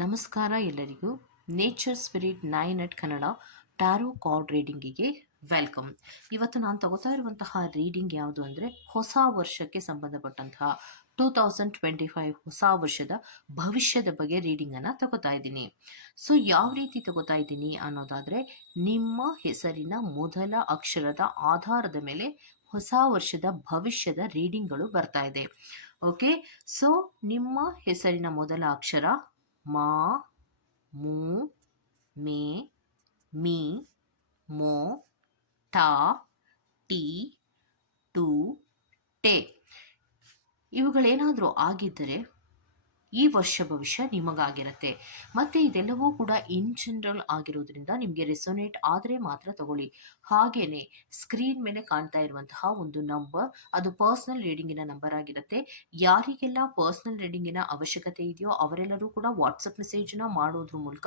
ನಮಸ್ಕಾರ ಎಲ್ಲರಿಗೂ. Nature spirit nine at Kannada tarot card ರೀಡಿಂಗಿಗೆ welcome ಇವತ್ತು ನಾನು ತಗೋತಾ ಇರುವಂತಹ ರೀಡಿಂಗ್ ಯಾವುದು ಅಂದರೆ ಹೊಸ ವರ್ಷಕ್ಕೆ ಸಂಬಂಧಪಟ್ಟಂತಹ ಟೂ ತೌಸಂಡ್ ಟ್ವೆಂಟಿ ಫೈವ್ ಹೊಸ ವರ್ಷದ ಭವಿಷ್ಯದ ಬಗ್ಗೆ ರೀಡಿಂಗನ್ನು ತಗೋತಾ ಇದ್ದೀನಿ. ಸೊ ಯಾವ ರೀತಿ ತಗೋತಾ ಇದ್ದೀನಿ ಅನ್ನೋದಾದರೆ ನಿಮ್ಮ ಹೆಸರಿನ ಮೊದಲ ಅಕ್ಷರದ ಆಧಾರದ ಮೇಲೆ ಹೊಸ ವರ್ಷದ ಭವಿಷ್ಯದ ರೀಡಿಂಗ್ಗಳು ಬರ್ತಾ ಇದೆ. ಓಕೆ ಸೊ ನಿಮ್ಮ ಹೆಸರಿನ ಮೊದಲ ಅಕ್ಷರ ಮಾ ಮೂ ಮೇ ಮೀ ಮೋ ಟಾ ಟಿ ಟು ಟೆ. ಇವುಗಳೇನಾದರೂ ಆಗಿದ್ದರೆ ಈ ವರ್ಷ ಭವಿಷ್ಯ ನಿಮಗಾಗಿರುತ್ತೆ. ಮತ್ತೆ ಇದೆಲ್ಲವೂ ಕೂಡ ಇನ್ ಜನರಲ್ ಆಗಿರೋದ್ರಿಂದ ನಿಮಗೆ ರೆಸೊನೇಟ್ ಆದರೆ ಮಾತ್ರ ತಗೊಳ್ಳಿ. ಹಾಗೇನೆ ಸ್ಕ್ರೀನ್ ಮೇಲೆ ಕಾಣ್ತಾ ಇರುವಂತಹ ಒಂದು ನಂಬರ್ ಅದು ಪರ್ಸನಲ್ ರೀಡಿಂಗಿನ ನಂಬರ್ ಆಗಿರುತ್ತೆ. ಯಾರಿಗೆಲ್ಲ ಪರ್ಸನಲ್ ರೀಡಿಂಗಿನ ಅವಶ್ಯಕತೆ ಇದೆಯೋ ಅವರೆಲ್ಲರೂ ಕೂಡ ವಾಟ್ಸಪ್ ಮೆಸೇಜ್ನ ಮಾಡೋದ್ರ ಮೂಲಕ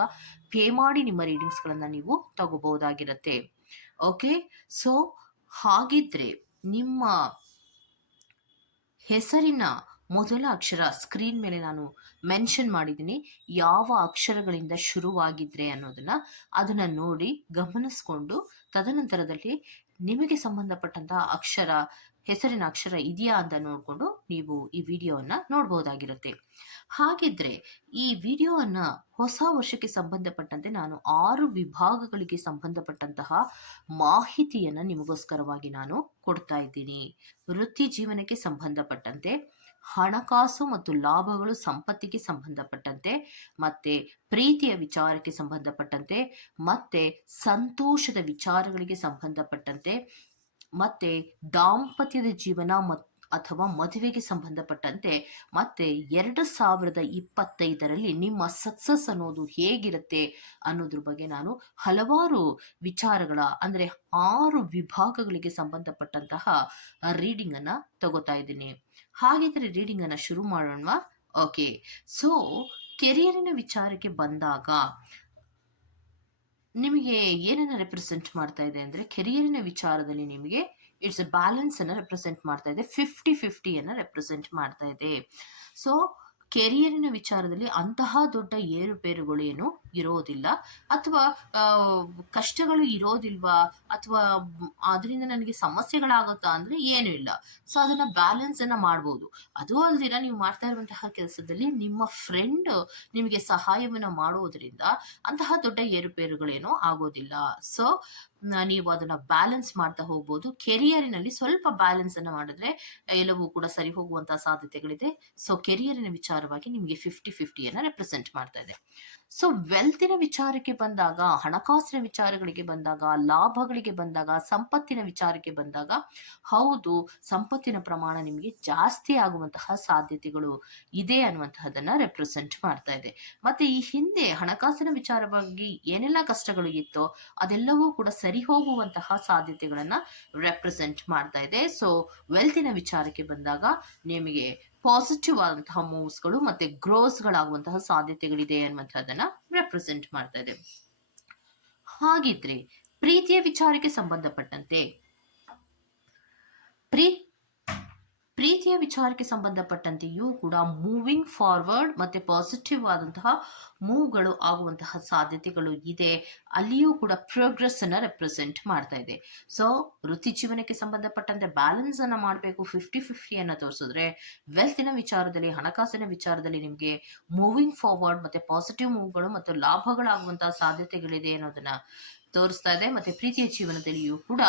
ಪೇ ಮಾಡಿ ನಿಮ್ಮ ರೀಡಿಂಗ್ಸ್ಗಳನ್ನು ನೀವು ತಗೋಬಹುದಾಗಿರುತ್ತೆ. ಓಕೆ ಸೊ ಹಾಗಿದ್ರೆ ನಿಮ್ಮ ಹೆಸರಿನ ಮೊದಲ ಅಕ್ಷರ ಸ್ಕ್ರೀನ್ ಮೇಲೆ ನಾನು ಮೆನ್ಷನ್ ಮಾಡಿದ್ದೀನಿ. ಯಾವ ಅಕ್ಷರಗಳಿಂದ ಶುರುವಾಗಿದ್ರೆ ಅನ್ನೋದನ್ನ ಅದನ್ನ ನೋಡಿ ಗಮನಿಸ್ಕೊಂಡು ತದನಂತರದಲ್ಲಿ ನಿಮಗೆ ಸಂಬಂಧಪಟ್ಟಂತಹ ಅಕ್ಷರ, ಹೆಸರಿನ ಅಕ್ಷರ ಇದೆಯಾ ಅಂತ ನೋಡಿಕೊಂಡು ನೀವು ಈ ವಿಡಿಯೋವನ್ನು ನೋಡಬಹುದಾಗಿರುತ್ತೆ ಹಾಗಿದ್ರೆ ಈ ವಿಡಿಯೋವನ್ನು ಹೊಸ ವರ್ಷಕ್ಕೆ ಸಂಬಂಧಪಟ್ಟಂತೆ ನಾನು ಆರು ವಿಭಾಗಗಳಿಗೆ ಸಂಬಂಧಪಟ್ಟಂತಹ ಮಾಹಿತಿಯನ್ನು ನಿಮಗೋಸ್ಕರವಾಗಿ ನಾನು ಕೊಡ್ತಾ ಇದ್ದೀನಿ. ವೃತ್ತಿ ಜೀವನಕ್ಕೆ ಸಂಬಂಧಪಟ್ಟಂತೆ ಹಣಕಾಸು ಮತ್ತು ಲಾಭಗಳು ಸಂಪತ್ತಿಗೆ ಸಂಬಂಧಪಟ್ಟಂತೆ, ಮತ್ತೆ ಪ್ರೀತಿಯ ವಿಚಾರಕ್ಕೆ ಸಂಬಂಧಪಟ್ಟಂತೆ, ಮತ್ತೆ ಸಂತೋಷದ ವಿಚಾರಗಳಿಗೆ ಸಂಬಂಧಪಟ್ಟಂತೆ, ಮತ್ತೆ ದಾಂಪತ್ಯದ ಜೀವನ ಮತ್ ಅಥವಾ ಮದುವೆಗೆ ಸಂಬಂಧಪಟ್ಟಂತೆ ಮತ್ತೆ ಎರಡು ಸಾವಿರದ ಇಪ್ಪತ್ತೈದರಲ್ಲಿ ನಿಮ್ಮ ಸಕ್ಸಸ್ ಅನ್ನೋದು ಹೇಗಿರುತ್ತೆ ಅನ್ನೋದ್ರ ಬಗ್ಗೆ ನಾನು ಹಲವಾರು ವಿಚಾರಗಳ, ಅಂದರೆ ಆರು ವಿಭಾಗಗಳಿಗೆ ಸಂಬಂಧಪಟ್ಟಂತಹ ರೀಡಿಂಗನ್ನು ತಗೋತಾ ಇದ್ದೀನಿ. ಹಾಗಿದ್ರೆ ರೀಡಿಂಗ್ ಅನ್ನ ಶುರು ಮಾಡೋಣ ಓಕೆ ಸೊ ಕೆರಿಯರಿನ ವಿಚಾರಕ್ಕೆ ಬಂದಾಗ ನಿಮಗೆ ಏನನ್ನ ರೆಪ್ರೆಸೆಂಟ್ ಮಾಡ್ತಾ ಇದೆ ಅಂದರೆ ಕೆರಿಯರಿನ ವಿಚಾರದಲ್ಲಿ ನಿಮಗೆ ಇಟ್ಸ್ ಬ್ಯಾಲೆನ್ಸ್ ಅನ್ನು ರೆಪ್ರೆಸೆಂಟ್ ಮಾಡ್ತಾ ಇದೆ. ಫಿಫ್ಟಿ ಫಿಫ್ಟಿಯನ್ನು ರೆಪ್ರೆಸೆಂಟ್ ಮಾಡ್ತಾ ಇದೆ. ಸೊ ಕೆರಿಯರಿನ ವಿಚಾರದಲ್ಲಿ ಅಂತಹ ದೊಡ್ಡ ಏರುಪೇರುಗಳು ಏನು ಇರೋದಿಲ್ಲ. ಅಥವಾ ಕಷ್ಟಗಳು ಇರೋದಿಲ್ವಾ? ಅಥವಾ ಅದರಿಂದ ನನಗೆ ಸಮಸ್ಯೆಗಳಾಗುತ್ತಾ ಅಂದರೆ ಏನೂ ಇಲ್ಲ. ಸೊ ಅದನ್ನು ಬ್ಯಾಲೆನ್ಸನ್ನು ಮಾಡ್ಬೋದು. ಅದು ಅಲ್ದಿರ ನೀವು ಮಾಡ್ತಾ ಇರುವಂತಹ ಕೆಲಸದಲ್ಲಿ ನಿಮ್ಮ ಫ್ರೆಂಡ್ ನಿಮಗೆ ಸಹಾಯವನ್ನು ಮಾಡೋದ್ರಿಂದ ಅಂತಹ ದೊಡ್ಡ ಏರುಪೇರುಗಳೇನೂ ಆಗೋದಿಲ್ಲ. ಸೊ ನೀವು ಅದನ್ನ ಬ್ಯಾಲೆನ್ಸ್ ಮಾಡ್ತಾ ಹೋಗ್ಬೋದು. ಕೆರಿಯರಿನಲ್ಲಿ ಸ್ವಲ್ಪ ಬ್ಯಾಲೆನ್ಸ್ ಅನ್ನ ಮಾಡಿದ್ರೆ ಎಲ್ಲವೂ ಕೂಡ ಸರಿ ಹೋಗುವಂತಹ ಸಾಧ್ಯತೆಗಳಿದೆ. ಸೊ ಕೆರಿಯರಿನ ವಿಚಾರವಾಗಿ ನಿಮಗೆ ಫಿಫ್ಟಿ ಫಿಫ್ಟಿಯನ್ನು ರೆಪ್ರೆಸೆಂಟ್ ಮಾಡ್ತಾ ಇದೆ. ಸೊ ವೆಲ್ತಿನ ವಿಚಾರಕ್ಕೆ ಬಂದಾಗ, ಹಣಕಾಸಿನ ವಿಚಾರಗಳಿಗೆ ಬಂದಾಗ, ಲಾಭಗಳಿಗೆ ಬಂದಾಗ, ಸಂಪತ್ತಿನ ವಿಚಾರಕ್ಕೆ ಬಂದಾಗ, ಹೌದು, ಸಂಪತ್ತಿನ ಪ್ರಮಾಣ ನಿಮಗೆ ಜಾಸ್ತಿ ಆಗುವಂತಹ ಸಾಧ್ಯತೆಗಳು ಇದೆ ಅನ್ನುವಂತಹದನ್ನ ರೆಪ್ರೆಸೆಂಟ್ ಮಾಡ್ತಾ ಇದೆ. ಮತ್ತೆ ಈ ಹಿಂದೆ ಹಣಕಾಸಿನ ವಿಚಾರವಾಗಿ ಏನೆಲ್ಲ ಕಷ್ಟಗಳು ಇತ್ತೋ, ಅದೆಲ್ಲವೂ ಕೂಡ ಸರಿ ಹೋಗುವಂತಹ ಸಾಧ್ಯತೆಗಳನ್ನ ರೆಪ್ರೆಸೆಂಟ್ ಮಾಡ್ತಾ ಇದೆ. ಸೊ ವೆಲ್ತಿನ ವಿಚಾರಕ್ಕೆ ಬಂದಾಗ, ನಿಮಗೆ ಪಾಸಿಟಿವ್ ಆದಂತಹ ಮೂವ್ಸ್ಗಳು ಮತ್ತೆ ಗ್ರೋಸ್ಗಳಾಗುವಂತಹ ಸಾಧ್ಯತೆಗಳಿದೆ ಅನ್ನುವಂಥದ್ದನ್ನ ರೆಪ್ರೆಸೆಂಟ್ ಮಾಡ್ತಾ ಇದೆ. ಹಾಗಿದ್ರೆ ಪ್ರೀತಿಯ ವಿಚಾರಕ್ಕೆ ಸಂಬಂಧಪಟ್ಟಂತೆ ಪ್ರೀ ಪ್ರೀತಿಯ ವಿಚಾರಕ್ಕೆ ಸಂಬಂಧಪಟ್ಟಂತೆಯೂ ಕೂಡ ಮೂವಿಂಗ್ ಫಾರ್ವರ್ಡ್ ಮತ್ತೆ ಪಾಸಿಟಿವ್ ಆದಂತಹ ಮೂವ್ಗಳು ಆಗುವಂತಹ ಸಾಧ್ಯತೆಗಳು ಇದೆ. ಅಲ್ಲಿಯೂ ಕೂಡ ಪ್ರೋಗ್ರೆಸ್ ಅನ್ನ ರೆಪ್ರೆಸೆಂಟ್ ಮಾಡ್ತಾ ಇದೆ. ಸೊ ವೃತ್ತಿ ಜೀವನಕ್ಕೆ ಸಂಬಂಧಪಟ್ಟಂತೆ ಬ್ಯಾಲೆನ್ಸ್ ಅನ್ನ ಮಾಡಬೇಕು ಫಿಫ್ಟಿ ಫಿಫ್ಟಿಯನ್ನು ತೋರಿಸಿದ್ರೆ ವೆಲ್ತಿನ ವಿಚಾರದಲ್ಲಿ, ಹಣಕಾಸಿನ ವಿಚಾರದಲ್ಲಿ ನಿಮಗೆ ಮೂವಿಂಗ್ ಫಾರ್ವರ್ಡ್ ಮತ್ತೆ ಪಾಸಿಟಿವ್ ಮೂವ್ಗಳು ಮತ್ತು ಲಾಭಗಳಾಗುವಂತಹ ಸಾಧ್ಯತೆಗಳಿದೆ ಅನ್ನೋದನ್ನ ತೋರಿಸ್ತಾ ಇದೆ. ಮತ್ತೆ ಪ್ರೀತಿಯ ಜೀವನದಲ್ಲಿಯೂ ಕೂಡ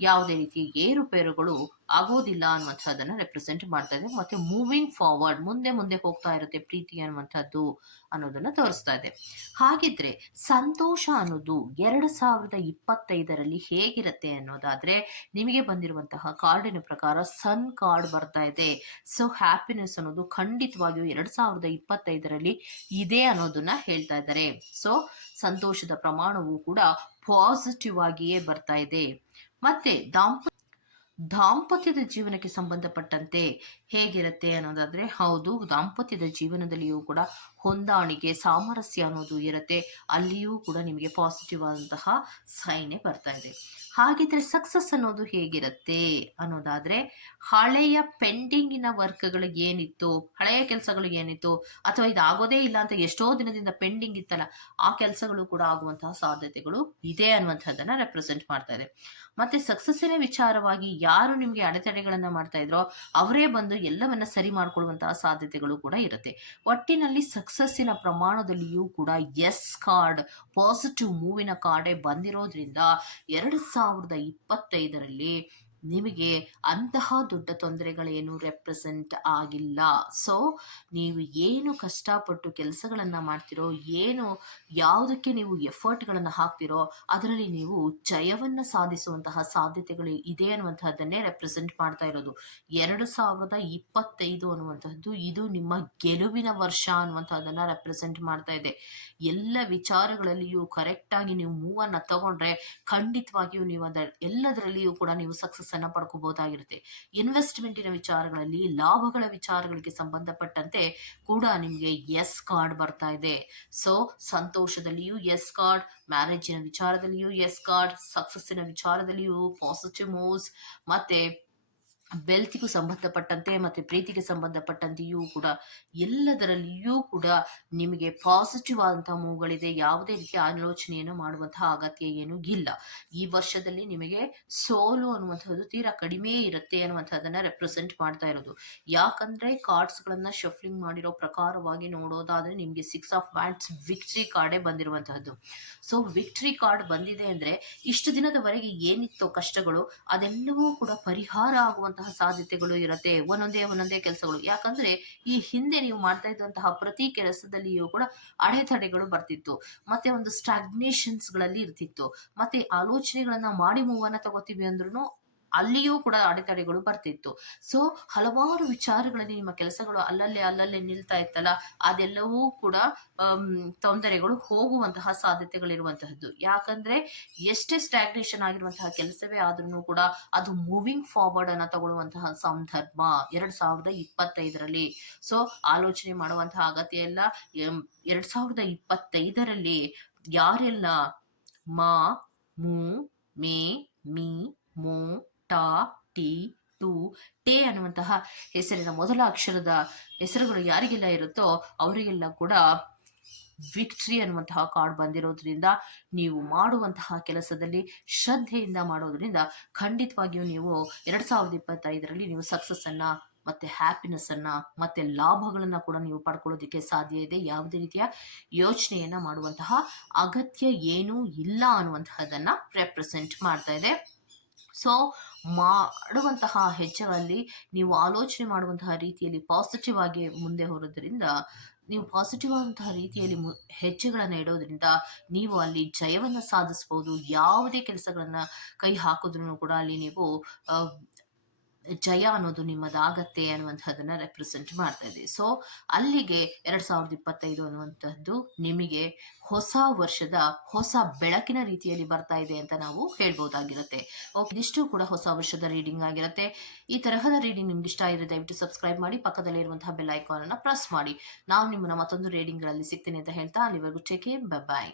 ಯಾವುದೇ ರೀತಿ ಏರುಪೇರುಗಳು ಆಗೋದಿಲ್ಲ ಅನ್ನುವಂಥದ್ದನ್ನ ರೆಪ್ರೆಸೆಂಟ್ ಮಾಡ್ತಾ ಇದೆ. ಮತ್ತೆ ಮೂವಿಂಗ್ ಫಾರ್ವರ್ಡ್ ಮುಂದೆ ಮುಂದೆ ಹೋಗ್ತಾ ಇರುತ್ತೆ ಪ್ರೀತಿ ಅನ್ನುವಂಥದ್ದು ಅನ್ನೋದನ್ನ ತೋರಿಸ್ತಾ ಇದೆ. ಹಾಗಿದ್ರೆ ಸಂತೋಷ ಅನ್ನೋದು ಎರಡು ಸಾವಿರದ ಇಪ್ಪತ್ತೈದರಲ್ಲಿ ಹೇಗಿರುತ್ತೆ ಅನ್ನೋದಾದ್ರೆ ನಿಮಗೆ ಬಂದಿರುವಂತಹ ಕಾರ್ಡಿನ ಪ್ರಕಾರ ಸನ್ ಕಾರ್ಡ್ ಬರ್ತಾ ಇದೆ. ಸೊ ಹ್ಯಾಪಿನೆಸ್ ಅನ್ನೋದು ಖಂಡಿತವಾಗಿಯೂ ಎರಡು ಸಾವಿರದ ಇಪ್ಪತ್ತೈದರಲ್ಲಿ ಇದೆ ಅನ್ನೋದನ್ನ ಹೇಳ್ತಾ ಇದ್ದಾರೆ. ಸೊ ಸಂತೋಷದ ಪ್ರಮಾಣವು ಕೂಡ ಪಾಸಿಟಿವ್ ಆಗಿಯೇ ಬರ್ತಾ ಇದೆ. ಮತ್ತೆ ದಾಂಪ, ದಾಂಪತ್ಯದ ಜೀವನಕ್ಕೆ ಸಂಬಂಧಪಟ್ಟಂತೆ ಹೇಗಿರುತ್ತೆ ಅನ್ನೋದಾದ್ರೆ ಹೌದು, ದಾಂಪತ್ಯದ ಜೀವನದಲ್ಲಿಯೂ ಕೂಡ ಹೊಂದಾಣಿಕೆ, ಸಾಮರಸ್ಯ ಅನ್ನೋದು ಇರುತ್ತೆ. ಅಲ್ಲಿಯೂ ಕೂಡ ನಿಮಗೆ ಪಾಸಿಟಿವ್ ಆದಂತಹ ಸೈನೆ ಬರ್ತಾ ಇದೆ. ಹಾಗಿದ್ರೆ ಸಕ್ಸಸ್ ಅನ್ನೋದು ಹೇಗಿರುತ್ತೆ ಅನ್ನೋದಾದ್ರೆ, ಹಳೆಯ ಪೆಂಡಿಂಗಿನ ವರ್ಕ್ಗಳು ಏನಿತ್ತು, ಹಳೆಯ ಕೆಲಸಗಳು ಏನಿತ್ತು, ಅಥವಾ ಇದು ಆಗೋದೇ ಇಲ್ಲ ಅಂತ ಎಷ್ಟೋ ದಿನದಿಂದ ಪೆಂಡಿಂಗ್ ಇತ್ತಲ್ಲ, ಆ ಕೆಲಸಗಳು ಕೂಡ ಆಗುವಂತಹ ಸಾಧ್ಯತೆಗಳು ಇದೆ ಅನ್ನುವಂಥದ್ದನ್ನು ರೆಪ್ರೆಸೆಂಟ್ ಮಾಡ್ತಾ ಇದೆ. ಮತ್ತೆ ಸಕ್ಸಸ್ಸಿನ ವಿಚಾರವಾಗಿ ಯಾರು ನಿಮಗೆ ಅಡೆತಡೆಗಳನ್ನ ಮಾಡ್ತಾ ಇದ್ರೋ, ಅವರೇ ಬಂದು ಎಲ್ಲವನ್ನ ಸರಿ ಮಾಡ್ಕೊಳ್ಳುವಂತಹ ಸಾಧ್ಯತೆಗಳು ಕೂಡ ಇರುತ್ತೆ. ಒಟ್ಟಿನಲ್ಲಿ ಸಕ್ಸಸ್ಸಿನ ಪ್ರಮಾಣದಲ್ಲಿಯೂ ಕೂಡ ಎಸ್ ಕಾರ್ಡ್ ಪಾಸಿಟಿವ್ ಮೂವಿನ ಕಾರ್ಡೇ ಬಂದಿರೋದ್ರಿಂದ ಎರಡು ಸಾವಿರದ ಇಪ್ಪತ್ತೈದರಲ್ಲಿ ನಿಮಗೆ ಅಂತಹ ದೊಡ್ಡ ತೊಂದರೆಗಳೇನು ರೆಪ್ರೆಸೆಂಟ್ ಆಗಿಲ್ಲ. ಸೊ ನೀವು ಏನು ಕಷ್ಟಪಟ್ಟು ಕೆಲಸಗಳನ್ನು ಮಾಡ್ತಿರೋ, ಏನು ಯಾವುದಕ್ಕೆ ನೀವು ಎಫರ್ಟ್ಗಳನ್ನು ಹಾಕ್ತಿರೋ, ಅದರಲ್ಲಿ ನೀವು ಜಯವನ್ನು ಸಾಧಿಸುವಂತಹ ಸಾಧ್ಯತೆಗಳು ಇದೆ ಅನ್ನುವಂತಹದ್ದನ್ನೇ ರೆಪ್ರೆಸೆಂಟ್ ಮಾಡ್ತಾ ಇರೋದು. ಎರಡು ಸಾವಿರದ ಇಪ್ಪತ್ತೈದು ಅನ್ನುವಂತಹದ್ದು ಇದು ನಿಮ್ಮ ಗೆಲುವಿನ ವರ್ಷ ಅನ್ನುವಂಥದ್ದನ್ನು ರೆಪ್ರೆಸೆಂಟ್ ಮಾಡ್ತಾ ಇದೆ. ಎಲ್ಲ ವಿಚಾರಗಳಲ್ಲಿಯೂ ಕರೆಕ್ಟಾಗಿ ನೀವು ಮೂವನ್ನು ತಗೊಂಡ್ರೆ ಖಂಡಿತವಾಗಿಯೂ ನೀವು ಅದರ ಎಲ್ಲದರಲ್ಲಿಯೂ ಕೂಡ ನೀವು ಸಕ್ಸಸ್ ಅನ್ನ ಪಡ್ಕೋಬಹುದಾಗಿರುತ್ತೆ. ಇನ್ವೆಸ್ಟ್ಮೆಂಟಿನ ವಿಚಾರಗಳಲ್ಲಿ ಲಾಭಗಳ ವಿಚಾರಗಳಿಗೆ ಸಂಬಂಧಪಟ್ಟಂತೆ ಕೂಡ ನಿಮಗೆ ಎಸ್ ಕಾರ್ಡ್ ಬರ್ತಾ ಇದೆ. ಸೊ ಸಂತೋಷದಲ್ಲಿಯೂ ಎಸ್ ಕಾರ್ಡ್ ಮ್ಯಾರೇಜಿನ ವಿಚಾರದಲ್ಲಿಯೂ ಎಸ್ ಕಾರ್ಡ್ ಸಕ್ಸಸ್ಸಿನ ವಿಚಾರದಲ್ಲಿಯೂ ಪಾಸಿಟಿವ್ ಮೂವ್ಸ್ ಮತ್ತೆ ವೆಲ್ತಿಗೂ ಸಂಬಂಧಪಟ್ಟಂತೆ ಮತ್ತೆ ಪ್ರೀತಿಗೆ ಸಂಬಂಧಪಟ್ಟಂತೆಯೂ ಕೂಡ ಎಲ್ಲದರಲ್ಲಿಯೂ ಕೂಡ ನಿಮಗೆ ಪಾಸಿಟಿವ್ ಆದಂತಹ ಮೂವ್ಗಳಿದೆ. ಯಾವುದೇ ರೀತಿಯ ಆಲೋಚನೆಯನ್ನು ಮಾಡುವಂತಹ ಅಗತ್ಯ ಏನೂ ಇಲ್ಲ. ಈ ವರ್ಷದಲ್ಲಿ ನಿಮಗೆ ಸೋಲು ಅನ್ನುವಂಥದ್ದು ತೀರಾ ಕಡಿಮೆ ಇರುತ್ತೆ ಅನ್ನುವಂಥದ್ದನ್ನ ರೆಪ್ರೆಸೆಂಟ್ ಮಾಡ್ತಾ ಇರೋದು. ಯಾಕಂದ್ರೆ ಕಾರ್ಡ್ಸ್ ಗಳನ್ನ ಶಫ್ಲಿಂಗ್ ಮಾಡಿರೋ ಪ್ರಕಾರವಾಗಿ ನೋಡೋದಾದ್ರೆ ನಿಮಗೆ ಸಿಕ್ಸ್ ಆಫ್ ಬ್ಯಾಂಡ್ಸ್ ವಿಕ್ಟ್ರಿ ಕಾರ್ಡೇ ಬಂದಿರುವಂತಹದ್ದು. ಸೊ ವಿಕ್ಟ್ರಿ ಕಾರ್ಡ್ ಬಂದಿದೆ ಅಂದ್ರೆ ಇಷ್ಟು ದಿನದವರೆಗೆ ಏನಿತ್ತು ಕಷ್ಟಗಳು ಅದೆಲ್ಲವೂ ಕೂಡ ಪರಿಹಾರ ಆಗುವಂತಹ ಸಾಧ್ಯತೆಗಳು ಇರುತ್ತೆ, ಒಂದೊಂದೇ ಒಂದೊಂದೇ ಕೆಲಸಗಳು. ಯಾಕಂದ್ರೆ ಈ ಹಿಂದೆ ನೀವು ಮಾಡ್ತಾ ಇದ್ದಂತಹ ಪ್ರತಿ ಕೆಲಸದಲ್ಲಿಯೂ ಕೂಡ ಅಡೆತಡೆಗಳು ಬರ್ತಿತ್ತು. ಮತ್ತೆ ಒಂದು ಸ್ಟಾಗ್ನೇಷನ್ಸ್ಗಳಲ್ಲಿ ಇರ್ತಿತ್ತು. ಮತ್ತೆ ಆಲೋಚನೆಗಳನ್ನ ಮಾಡಿ ಮೂವನ್ನ ತಗೋತೀವಿ ಅಂದ್ರೂ ಅಲ್ಲಿಯೂ ಕೂಡ ಅಡೆತಡೆಗಳು ಬರ್ತಿತ್ತು. ಸೊ ಹಲವಾರು ವಿಚಾರಗಳಲ್ಲಿ ನಿಮ್ಮ ಕೆಲಸಗಳು ಅಲ್ಲಲ್ಲೇ ಅಲ್ಲಲ್ಲೇ ನಿಲ್ತಾ ಇತ್ತಲ್ಲ, ಅದೆಲ್ಲವೂ ಕೂಡ ತೊಂದರೆಗಳು ಹೋಗುವಂತಹ ಸಾಧ್ಯತೆಗಳಿರುವಂತಹದ್ದು. ಯಾಕಂದ್ರೆ, ಎಷ್ಟೇ ಸ್ಟಾಗ್ನೇಷನ್ ಆಗಿರುವಂತಹ ಕೆಲಸವೇ ಆದ್ರೂ ಕೂಡ ಅದು ಮೂವಿಂಗ್ ಫಾರ್ವರ್ಡ್ ಅನ್ನ ತಗೊಳ್ಳುವಂತಹ ಸಂದರ್ಭ ಎರಡ್ ಸಾವಿರದ ಇಪ್ಪತ್ತೈದರಲ್ಲಿ. ಸೊ ಆಲೋಚನೆ ಮಾಡುವಂತಹ ಅಗತ್ಯ ಎಲ್ಲ ಎರಡ್ ಸಾವಿರದ ಇಪ್ಪತ್ತೈದರಲ್ಲಿ ಯಾರೆಲ್ಲ ಮಾ, ಮೂ, ಮೇ, ಮೀ, ಮೂ ಟ ಟಿ ಟು ಟೇ ಅನ್ನುವಂತಹ ಹೆಸರಿನ ಮೊದಲ ಅಕ್ಷರದ ಹೆಸರುಗಳು ಯಾರಿಗೆಲ್ಲ ಇರುತ್ತೋ ಅವರಿಗೆಲ್ಲ ಕೂಡ ವಿಕ್ಟ್ರಿ ಅನ್ನುವಂತಹ ಕಾರ್ಡ್ ಬಂದಿರೋದ್ರಿಂದ ನೀವು ಮಾಡುವಂತಹ ಕೆಲಸದಲ್ಲಿ ಶ್ರದ್ಧೆಯಿಂದ ಮಾಡೋದ್ರಿಂದ ಖಂಡಿತವಾಗಿಯೂ ನೀವು ಎರಡ್ ಸಾವಿರದ ಇಪ್ಪತ್ತೈದರಲ್ಲಿ ನೀವು ಸಕ್ಸಸ್ ಅನ್ನ ಮತ್ತೆ ಹ್ಯಾಪಿನೆಸ್ ಅನ್ನ ಮತ್ತೆ ಲಾಭಗಳನ್ನ ಕೂಡ ನೀವು ಪಡ್ಕೊಳ್ಳೋದಕ್ಕೆ ಸಾಧ್ಯ ಇದೆ. ಯಾವುದೇ ರೀತಿಯ ಯೋಚನೆಯನ್ನ ಮಾಡುವಂತಹ ಅಗತ್ಯ ಏನೂ ಇಲ್ಲ ಅನ್ನುವಂತಹದನ್ನ ರೆಪ್ರೆಸೆಂಟ್ ಮಾಡ್ತಾ ಇದೆ. ಸೊ ಮಾಡುವಂತಹ ಹೆಜ್ಜೆಗಳಲ್ಲಿ ನೀವು ಆಲೋಚನೆ ಮಾಡುವಂತಹ ರೀತಿಯಲ್ಲಿ ಪಾಸಿಟಿವ್ ಆಗಿ ಮುಂದೆ ಹೋರೋದ್ರಿಂದ ನೀವು ಪಾಸಿಟಿವ್ ಆದಂತಹ ರೀತಿಯಲ್ಲಿ ಮು, ಹೆಜ್ಜೆಗಳನ್ನು ಇಡೋದ್ರಿಂದ ನೀವು ಅಲ್ಲಿ ಜಯವನ್ನು ಸಾಧಿಸ್ಬೋದು. ಯಾವುದೇ ಕೆಲಸಗಳನ್ನು ಕೈ ಹಾಕಿದ್ರೂ ಕೂಡ ಅಲ್ಲಿ ನೀವು ಜಯ ಅನ್ನೋದು ನಿಮ್ಮದಾಗತ್ತೆ ಅನ್ನುವಂಥದ್ದನ್ನ ರೆಪ್ರೆಸೆಂಟ್ ಮಾಡ್ತಾ ಇದೆ ಸೊ ಅಲ್ಲಿಗೆ ಎರಡ್ ಸಾವಿರದ ಇಪ್ಪತ್ತೈದು ಅನ್ನುವಂಥದ್ದು ನಿಮಗೆ ಹೊಸ ವರ್ಷದ ಹೊಸ ಬೆಳಕಿನ ರೀತಿಯಲ್ಲಿ ಬರ್ತಾ ಇದೆ ಅಂತ ನಾವು ಹೇಳ್ಬೋದಾಗಿರುತ್ತೆ. ಓಕೆ ಇದಿಷ್ಟು ಕೂಡ ಹೊಸ ವರ್ಷದ ರೀಡಿಂಗ್ ಆಗಿರುತ್ತೆ. ಈ ತರಹದ ರೀಡಿಂಗ್ ನಿಮ್ಗೆ ಇಷ್ಟ ಆಗಿದೆ ದಯವಿಟ್ಟು ಸಬ್ಸ್ಕ್ರೈಬ್ ಮಾಡಿ, ಪಕ್ಕದಲ್ಲಿ ಇರುವಂತಹ ಬೆಲ್ ಐಕಾನ್ ಅನ್ನ ಪ್ರೆಸ್ ಮಾಡಿ. ನಾವು ನಿಮ್ಮನ್ನ ಮತ್ತೊಂದು ರೀಡಿಂಗ್ಗಳಲ್ಲಿ ಸಿಗ್ತೀನಿ ಅಂತ ಹೇಳ್ತಾ ಅಲ್ಲಿವರೆಗೂ ಟೇಕ್ ಬಾಯ್